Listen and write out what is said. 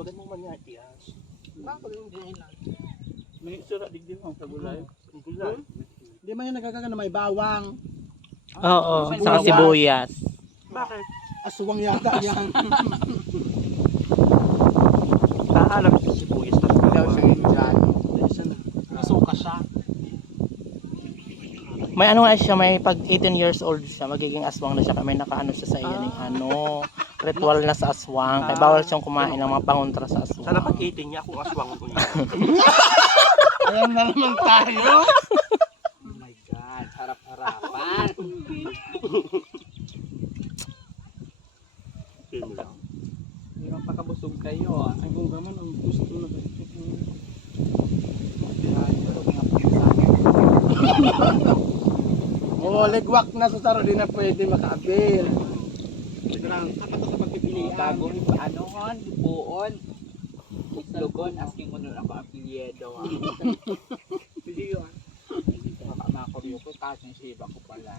Huwag mo man yan, tiyas. Bakit yung dinailan? May sura digdi mo sa gulay. Ang gulay. Hindi man yan nagkakaga na may bawang. Oo, saka sibuyas. Bakit? Aswang yata yan. Alam ko si Buyas na. Daw siya yung dyan. Isa na. Nasuka siya. May ano nga siya, may pag 18 years old siya, magiging aswang na siya. May nakaano siya sa iyan ng ano, ritual na sa aswang. Kaya bawal siyang kumain ng mga pangontra sa aswang. Sana pag 18 niya, kung aswang ko niya. Ayan na naman tayo. Oh my God, harap-harapan. Film lang. Hindi mapakabusog kayo. Ay kung gaman ang gusto na ba? Oo, legwak na sa taro, di na pwede makaabil. Dapat sa pagpipilian. Bagong ano hon, buon. Itlogon, asking mo nun ako ang pilyedo. Pili yun. Hindi ko makamakor ko, kahit yung siba ko pala.